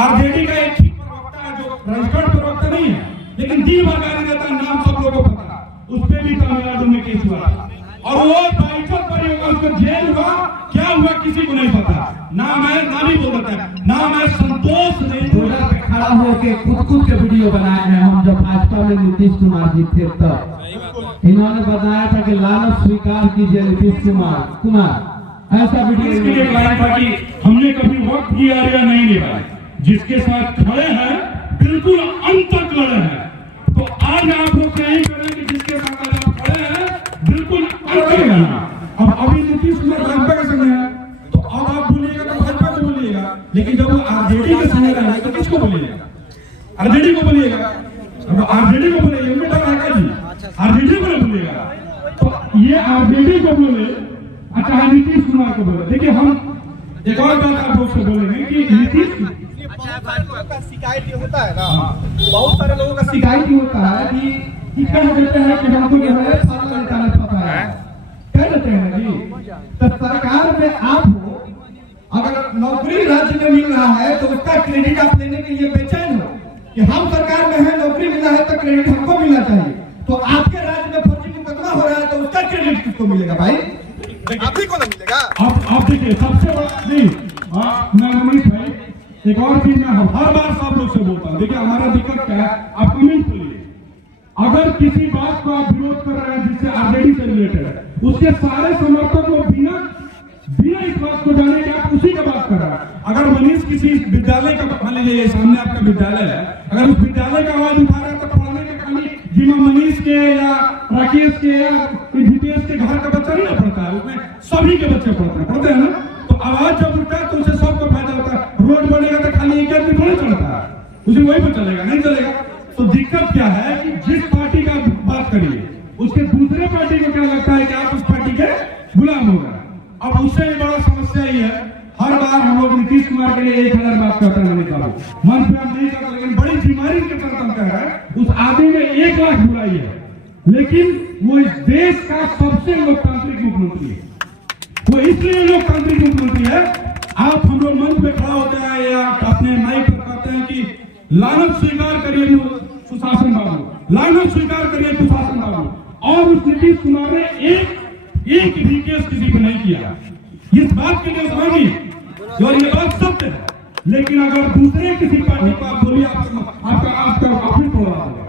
RJD का एक ही प्रवक्ता है जो राजगढ़ प्रवक्ता नहीं है, लेकिन दिन भर गाली देता है, नाम सब लोगों को पता है, उस पर भी तमिलनाडु में केस हुआ और वो बाइकट पर ही होगा, उसको जेल हुआ, क्या हुआ किसी को नहीं पता। नाम है, नाम ही बोल देता है, नाम है संतोष नहीं। रोड पे खड़ा होके खुद के वीडियो बनाए हैं। हम जब भाजपा में नीतीश कुमार जी थे तब इन्होंने बताया था कि लानत स्वीकार कीजिए नीतीश कुमार, ऐसा वीडियो। इसके लिए लाइन था कि हमने कभी वक्त की आरिया नहीं निभाई, जिसके साथ खड़े हैं बिल्कुल अंत तक लड़े हैं। तो आज आप लोग यही करें कि जिसके साथ आप खड़े हैं बिल्कुल अंत तक लड़ना। अब अभी नीतीश कुमार भाजपा के संग है, तो अब आप बोलिएगा तो भाजपा को बोलिएगा, लेकिन जब वो आरजेडी के संग रहेगा तो किसको बोलिएगा? आरजेडी को बोलिएगा। अब आरजेडी को बोलिएगा, बेटा जी आरजेडी को नहीं बोलिएगा, तो ये आरजेडी को बोले, अच्छा नीतीश कुमार को बोले। देखिए हम एक और बात आप लोग से बोलेंगे कि नीतीश शिकायत ये होता है ना, बहुत सारे लोगों का शिकायत ही होता है कि क्या कहते हैं कि हमको जो है सारा निकालना पता है, कह देते हैं जी। तो सरकार में आप हो, अगर नौकरी राज्य में मिल रहा है तो उसका क्रेडिट आप लेने के लिए बेचैन हो कि हम सरकार में है, नौकरी मिला है तो क्रेडिट हमको मिलना चाहिए। तो आपके राज्य में फर्जी मुकदमा हो रहा है तो उसका क्रेडिट किसको मिलेगा भाई? आप ही को ना मिलेगा। आप देखिए सबसे बड़ा नहीं मनीष भाई, एक और चीज मैं हर बार सब लोग से बोलता हूँ। देखिए हमारा दिक्कत क्या है, आप कमेंट करिए, अगर किसी बात को आप विरोध कर रहे हैं जिससे आरजेडी से रिलेटेड है, उसके सारे समर्थक को बिना इस बात को जाने कि आप उसी का बात कर रहे हैं। अगर मनीष किसी विद्यालय का, मान लीजिए सामने आपका विद्यालय है, अगर उस विद्यालय का आवाज उठा रहा है तो पढ़ने के खाली जिम्मा मनीष के या राकेश के या हितेश के घर का बच्चा नहीं ना पढ़ता है, उसमें सभी के बच्चे पढ़ते हैं ना। तो आवाज जब उठता है तो उसे सबको फायदा होता है। रोड बनेगा तो खाली एक आदमी थोड़ी चलता है, उसे वही पर चलेगा, नहीं चलेगा। तो दिक्कत क्या है कि जिस पार्टी का बात करिए उसके दूसरे पार्टी को क्या लगता है कि आप उस पार्टी के गुलाम हो गए। अब उससे भी बड़ा समस्या ये है, हर बार हम लोग नीतीश कुमार के लिए 1000 बात करते हैं, मन पे हम नहीं करते, लेकिन बड़ी बीमारी के साथ हम कह रहे हैं उस आदमी में 1 लाख बुराई है, लेकिन वो इस देश का सबसे लोकतांत्रिक मुख्यमंत्री है। वो इसलिए लोकतांत्रिक मुख्यमंत्री है। आप हम लोग मंच पे खड़ा होते हैं या अपने माइक पर कहते हैं कि लानत स्वीकार करिए सुशासन बाबू, लानत स्वीकार करिए सुशासन बाबू, और उस नीतीश कुमार ने एक भी केस किसी को नहीं किया। इस बात के लिए मांगी और ये बात सत्य है, लेकिन अगर दूसरे किसी पार्टी को आप बोलिए आपका ऑफिस हो रहा है।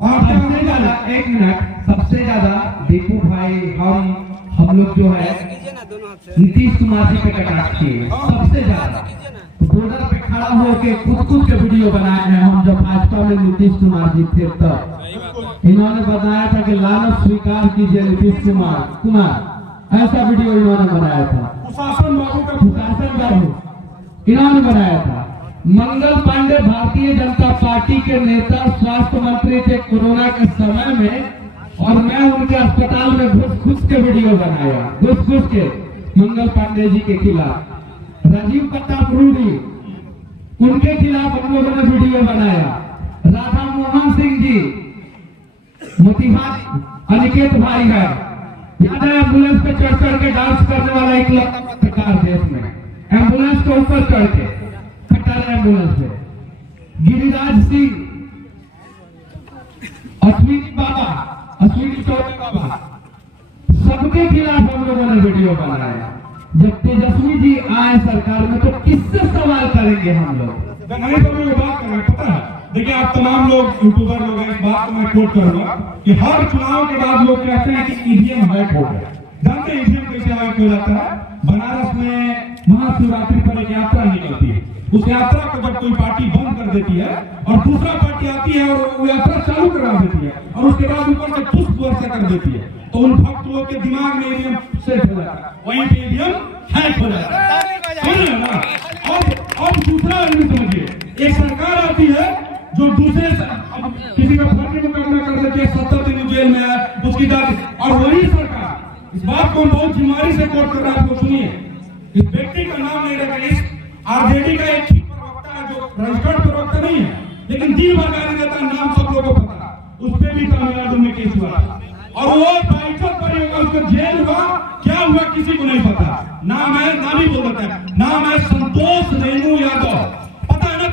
और सबसे ज्यादा, एक मिनट, सबसे ज्यादा दीपू भाई हम लोग जो है नीतीश कुमार जी पे कटाक्ष किए सबसे ज्यादा। बॉर्डर पे खड़ा होके खुद के वीडियो बनाए हैं। हम जब भाजपा में नीतीश कुमार जी थे तब इन्होंने बताया था कि लानत स्वीकार कीजिए नीतीश कुमार, ऐसा वीडियो इन्होंने बनाया था। सुशासन बाबू का सुशासन बाबू इन्होंने बनाया था। मंगल पांडे भारतीय जनता पार्टी के नेता, स्वास्थ्य मंत्री थे कोरोना के समय में, और मैं उनके अस्पताल में घुस के वीडियो बनाया, घुस के मंगल पांडे जी के खिलाफ, राजीव प्रताप रूडी उनके खिलाफ हम लोगों ने वीडियो बनाया, राधा मोहन सिंह जी, मोतिहारी अनिकेत भाई है, याद है एम्बुलेंस पे चढ़ के डांस करने वाला एक पत्रकार देश में, एम्बुलेंस के ऊपर चढ़ के कटार एम्बुलेंस पे, गिरिराज सिंह, अश्विनी चौधरी बाबा, सबके खिलाफ हम लोगों ने वीडियो बनाया। जब तेजस्वी जी आए सरकार में तो किससे सवाल करेंगे हम लोग? नहीं तो मैं बात कर रहा हूं, पता है, देखिए आप तमाम लोग यूट्यूबर लोग हैं, इस बात को मैं कोट करूंगा कि हर चुनाव के बाद लोग कहते हैं कि ईवीएम हैक हो गया। जानते हैं ईवीएम कैसे हैक हो जाता है? बनारस में महाशिवरात्रि पर एक यात्रा निकलती है, उस यात्रा को जब कोई पार्टी बंद कर देती है और दूसरा पार्टी आती है और वो यात्रा चालू करा देती है और उसके बाद ऊपर से पुष्प वर्षा कर देती है, तो उन भक्त लोग के दिमाग में ईवीएम सेट हो जाता है, वहीं पे ईवीएम हैक हो जाता है ना। अब दूसरा आदमी समझिए, एक सरकार आती है जो दूसरे किसी का फर्जी मुकदमा कर देती है, 70 दिन जेल में है, उसकी जाति, और वही सरकार, इस बात को बहुत जिम्मेदारी से कोट कर रहा है, आपको सुनिए, इस व्यक्ति का नाम नहीं रखा, इस आरजेडी का एक ही प्रवक्ता है जो राजगढ़ प्रवक्ता नहीं है, लेकिन दिन भर गाली देता है, नाम सब लोगों को पता है, उस पर भी तमिलनाडु में केस हुआ और वो बाइकट पर ही होगा, उसको जेल हुआ, क्या हुआ किसी को नहीं पता। नाम है, नाम ही बोल देता है, नाम है संतोष रेणु यादव, पता है ना?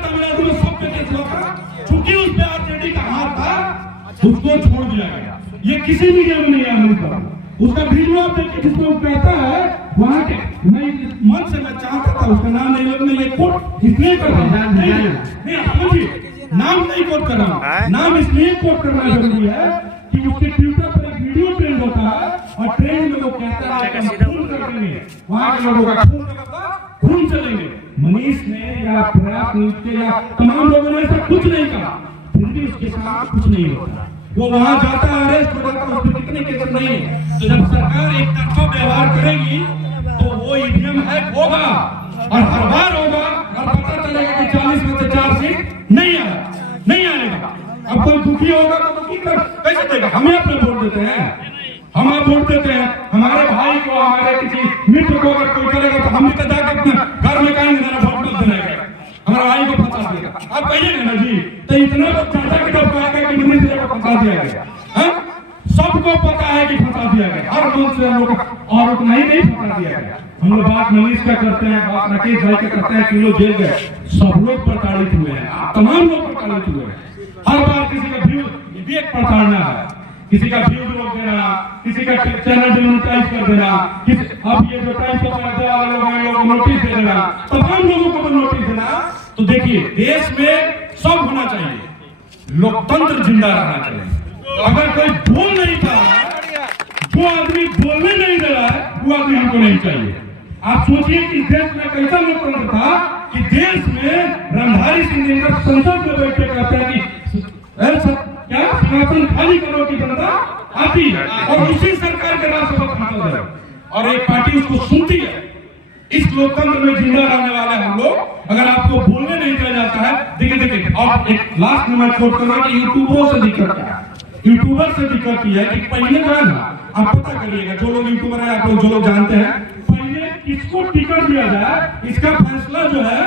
ये किसी मीडिया में नहीं है अमरीश बाबू। उसका वीडियो आप देखिए जिसमें वो कहता है वहां के मैं मन से मैं चाहता था उसका नाम नहीं लेना, ये कोट इसलिए कर रहा हूं नहीं नाम नहीं कोट कर रहा हूं, नाम इसलिए कोट करना जरूरी है कि उसके ट्विटर पर एक वीडियो ट्रेंड होता है और ट्रेंड में वो कहता है कि हम खून कर देंगे, वहां के लोगों का खून चलेंगे। मनीष ने या प्रयास न्यूज के या तमाम लोगों ने ऐसा कुछ नहीं कहा, फिर भी उसके साथ कुछ नहीं होता। वो वहां जाता है, अरेस्ट हो जाता है, उसमें कितने केस नहीं है। तो जब सरकार एक तरफा व्यवहार करेगी तो वो ईवीएम हैक होगा और हर बार होगा और पता चलेगा कि 40 में से 4 सीट नहीं आएगा। अब कोई दुखी होगा तो दुखी कैसे देगा? हमें अपने वोट देते हैं, हम आप वोट देते हैं हमारे भाई को, हमारे किसी मित्र को अगर कोई करेगा तो हम भी तो जाकर अपने घर में कहेंगे मेरा वोट मत देना, हमारा भाई को फंसा देगा। आप कहिएगा ना जी, तो इतना तो चाचा की तरफ कहेगा कि मनीष को फंसा दिया गया, सबको पता है कि फंसा दिया गया, हर मंच से हम लोग और उतना ही नहीं फंसा दिया गया। हम लोग बात मनीष का करते हैं, बात राकेश भाई का करते हैं कि लोग जेल गए, सब लोग प्रताड़ित हुए हैं, तमाम लोग प्रताड़ित हुए हैं। हर बार किसी का व्यू, ये भी एक प्रताड़ना है, किसी का व्यू रोक देना, किसी का चैनल डिमोनेटाइज कर देना, अब ये जो टाइम लोग नोटिस दे देना, तमाम लोगों को नोटिस देना। तो देखिए देश में सब होना चाहिए, लोकतंत्र जिंदा रहना चाहिए। अगर कोई बोल नहीं पा रहा है, जो आदमी बोलने नहीं दे रहा है वो आदमी हमको नहीं चाहिए। आप सोचिए कि देश में कैसा लोकतंत्र था कि देश में रणधारी सिंह संसद में बैठ के कहते हैं कि क्या सिंहासन खाली करो की जनता आती है और उसी सरकार के राष्ट्रपति सांसद है और एक पार्टी उसको सुनती है। इस लोकतंत्र में जिंदा रहने वाले हम लोग, अगर आपको बोलने नहीं दिया जाता है, देखिए और एक लास्ट में मैं कोट करूंगा कि यूट्यूबरों से दिक्कत क्या है, यूट्यूबर से दिक्कत यह है कि पहले जो है ना, आप पता करिएगा जो लोग यूट्यूबर है, आप लोग जो लोग जानते हैं, पहले किसको टिकट दिया जाए इसका फैसला जो है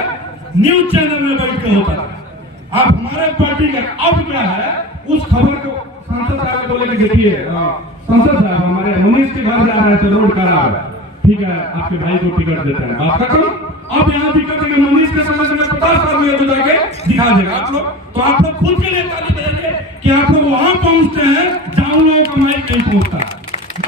न्यूज चैनल में बैठ के होता है। आप हमारे पार्टी का अब क्या है, उस खबर को सांसद साहब को लेकर देखिए, सांसद साहब हमारे मनीष के घर जा रहे हैं तो रोड खराब है, ठीक है आपके भाई को टिकट देते हैं, बात खत्म। अब यहाँ टिकट देंगे मनीष के समय से 50 आदमी तो जाके दिखा देगा आप लोग, तो आप लोग खुद के लिए ताली बजाइए कि आप लोग वहां पहुंचते हैं जहां लोगों का माइक नहीं पहुंचता।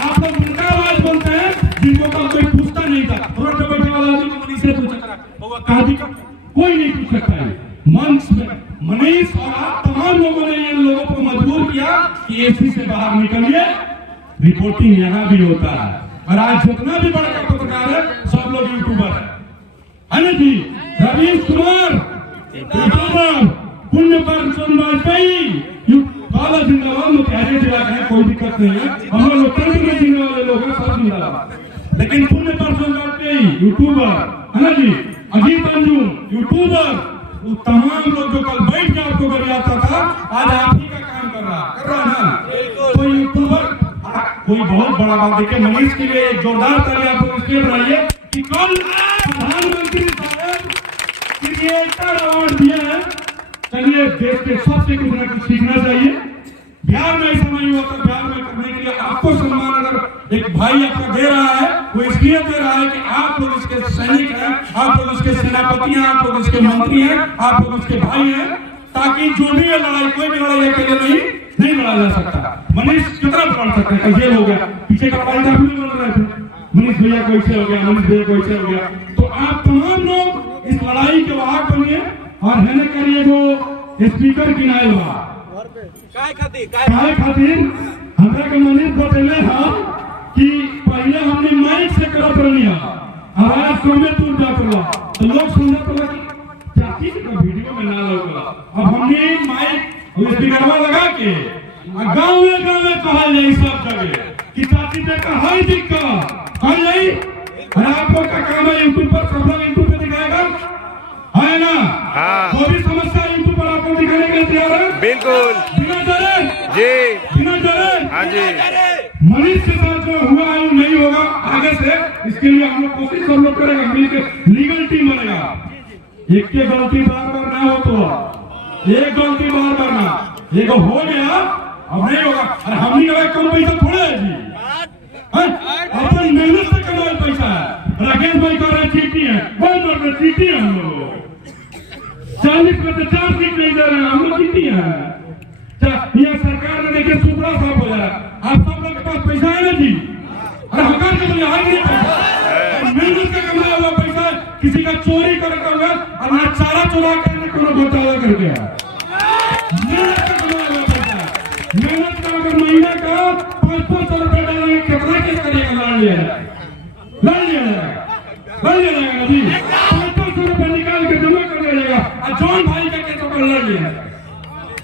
आप लोग उनका आवाज बोलते हैं जिनको का कोई पूछता नहीं था, रोड पे बैठे वाला आदमी को मनीष से पूछता कहा टिकट, कोई नहीं पूछ सकता है। मंच में मनीष और आप तमाम लोगों ने इन लोगों को मजबूर किया कि एसी से बाहर निकलिए, रिपोर्टिंग यहाँ भी होता है। और आज जितना भी बड़ा पत्रकार है सब लोग यूट्यूबर है ना जी। रवीश कुमार यूट्यूबर, पुण्य पर वाजपेयी काला जिंदाबाद, मुख्यालय जिला है, कोई दिक्कत नहीं है, हम लोग लोकतंत्र में जीने वाले लोग हैं, सब जिंदाबाद। लेकिन पुण्य पर वाजपेयी यूट्यूबर है ना जी, अजीत अंजुम यूट्यूबर, वो तमाम लोग जो कल बैठ के आपको गरियाता था आज आप ही का काम कर रहा ना, तो यूट्यूबर कोई बहुत बड़ा बात। देखिए मनीष के लिए एक जोरदार ताली आप लोग इसलिए बनाइए कि कल प्रधानमंत्री साहब क्रिएटर अवार्ड दिया है। चलिए देश के सबसे कुछ ना कुछ सीखना चाहिए। बिहार में ऐसा नहीं हुआ था, बिहार में करने के लिए आपको सम्मान अगर एक भाई आपका दे रहा है, वो इसलिए दे रहा है कि आप लोग इसके सैनिक हैं, आप लोग इसके सेनापति हैं, आप लोग इसके मंत्री हैं, आप लोग इसके भाई हैं, ताकि जो भी लड़ाई, कोई भी लड़ाई अकेले नहीं लड़ा जा सकता। मनीष कितना लड़ सकते हैं, जेल हो गया, पीछे का लड़ाई आप नहीं लड़ रहे थे, मनीष भैया को ऐसे हो गया, मनीष भैया को ऐसे हो गया। तो आप तमाम लोग इस लड़ाई के वाहक बनिए और है करिए वो स्पीकर की नाई हुआ काय खातिर हमरा के मनीष बतले है कि पहले हमने माइक से करत रही है, आवाज कमे दूर जात रहा, तो लोग सुनत रहा कि चाची का वीडियो में ना लगला। अब हमने माइक स्पीकरवा लगा के गाँव में कहा जाए सब जगह कि चाची देखा है दिक्कत कहा जाए, आपको का काम है यूट्यूब पर, सब लोग यूट्यूब पे दिखाएगा है ना, कोई भी समस्या यूट्यूब पर आपको दिखाने के लिए तैयार है, बिल्कुल बिना डरे जी, बिना डरे हाँ जी। मनीष के साथ जो हुआ है नहीं होगा आगे से, इसके लिए हम लोग कोशिश सब लोग करेंगे, मिलकर लीगल टीम बनेगा। एक के गलती बार बार ना हो तो एक गलती बार ना, एक हो गया अब नहीं होगा। अरे हमने कहा कम पैसा थोड़े है जी, अपन मेहनत से कमाए पैसा है। राकेश भाई कह रहे चीटी है, कोई चीटी है, हम लोग 40 में से 4 सीट नहीं दे रहे हैं, हम लोग चीटी है। यहाँ सरकार ने देखिए सुपड़ा साफ हो जा रहा है, पास पैसा है ना जी, अरे हकार के बोले हार नहीं पैसा, मेहनत का कमाया हुआ पैसा, किसी का चोरी करके हुआ और ना चारा चुरा करने को घोटाला करके आया। मेहनत का कमाया हुआ पैसा, मेहनत का अगर महीने का 500 रुपए डालेंगे कितना केस करिएगा? लड़ लिया जाएगा जी, 500 रुपए निकाल के जमा कर दिया जाएगा और जॉन भाई का केस पर लड़ लिया।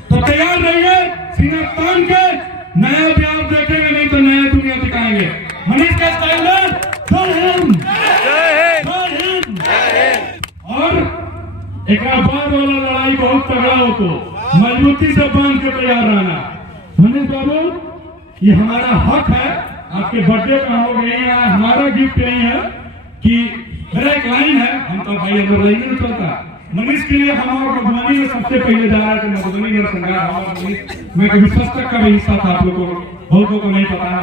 तो तैयार रहिए, सीना तान के, नया भी आप देखेंगे, नहीं तो नया दुनिया दिखाएंगे। मनीष का स्टाइल और एक बाद वाला लड़ाई बहुत तगड़ा हो तो मजबूती से बांध के तैयार रहना। मनीष बाबू, ये हमारा हक है, आपके बर्थडे पे हम लोग यही है, हमारा गिफ्ट यही है कि मेरा एक लाइन है, हम तो भाई अंदर लाइन नहीं चलता। मनीष के लिए हम और मधुबनी में सबसे पहले जा रहा है, मधुबनी में संगार मैं कभी सस्ता का भी हिस्सा था, आप लोगों को बहुत लोगों को नहीं पता है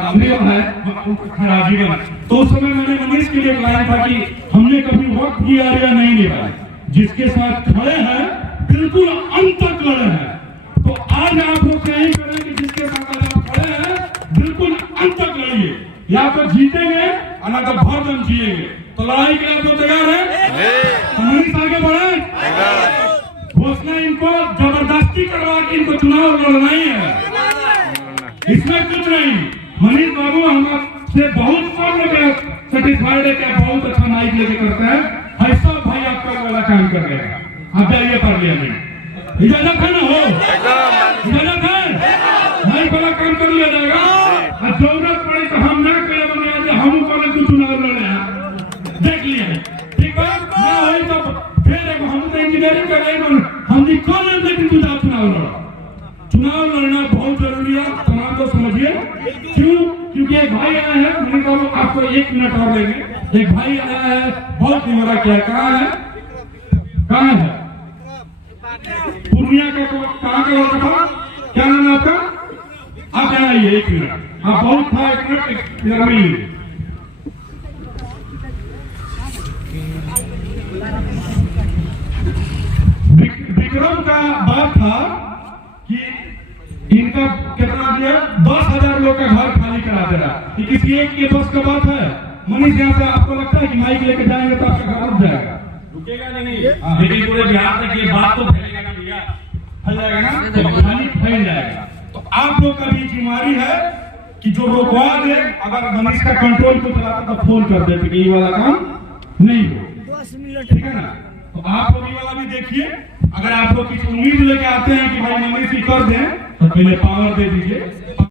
जीवन। तो उस समय मैंने मनीष के लिए एक लाइन था कि हमने कभी वक्त की आरिया नहीं निभाई, जिसके साथ खड़े हैं बिल्कुल अंत तक लड़े हैं। तो आज आप लोग से यही करें कि जिसके साथ आप खड़े हैं बिल्कुल अंत तक लड़िए, या तो जीतेंगे और ना तो भर दम जिएंगे। तो लड़ाई के लिए आप तैयार है? मनीष आगे बढ़े, घोषणा इनको जबरदस्ती करवा के इनको चुनाव लड़ना ही है, इसमें कुछ नहीं। मनीष बाबू हमसे बहुत सब लोग सेटिस्फाइड है कि बहुत अच्छा माइक लेके करते हैं, ऐसा भाई आपका वाला काम कर रहे हैं। आप जाइए पार्लियामेंट, इजाजत है ना? हो इजाजत है, माइक वाला काम कर लिया जाएगा। और जरूरत पड़े तो हम ना करे बने, हम कॉलेज को चुनाव लड़े देख लिया, ठीक है ना? वही तो फिर हम तो इंजीनियरिंग कर रहे हैं, हम भी कॉलेज लेकिन चुनाव लड़ना बहुत जरूरी है, तमाम को समझिए। क्यों? क्योंकि एक भाई आया है, मैंने कहा आपको 1 मिनट और लेंगे। एक भाई आया है, बहुत निमरा किया, कहाँ है? पूर्णिया का कहाँ का लड़का था? क्या नाम है आपका? आप यहाँ आइए 1 मिनट, आप बहुत था 1 मिनट। विक्रम का बात था कि इनका कितना दिया, 10,000 लोग का घर खाली करा दे रहा। ये किसी एक के बस का बात है? मनीष यहाँ से आपको लगता है कि माइक लेके जाएंगे तो आपका घर रुक जाएगा? रुकेगा नहीं, लेकिन पूरे बिहार तक ये बात तो फैलेगा ना भैया, फैल जाएगा ना, तो खाली फैल जाएगा। तो आप लोग का भी जिम्मेदारी है कि जो रोकवा दे, अगर मनीष का कंट्रोल को चलाता तो फोन कर देते कि ये वाला काम नहीं हो, ठीक है ना? तो आप लोग ये वाला भी देखिए, अगर आप लोग किसी उम्मीद लेके आते हैं कि भाई मनीष जी कर दें तो पहले पावर दे दीजिए।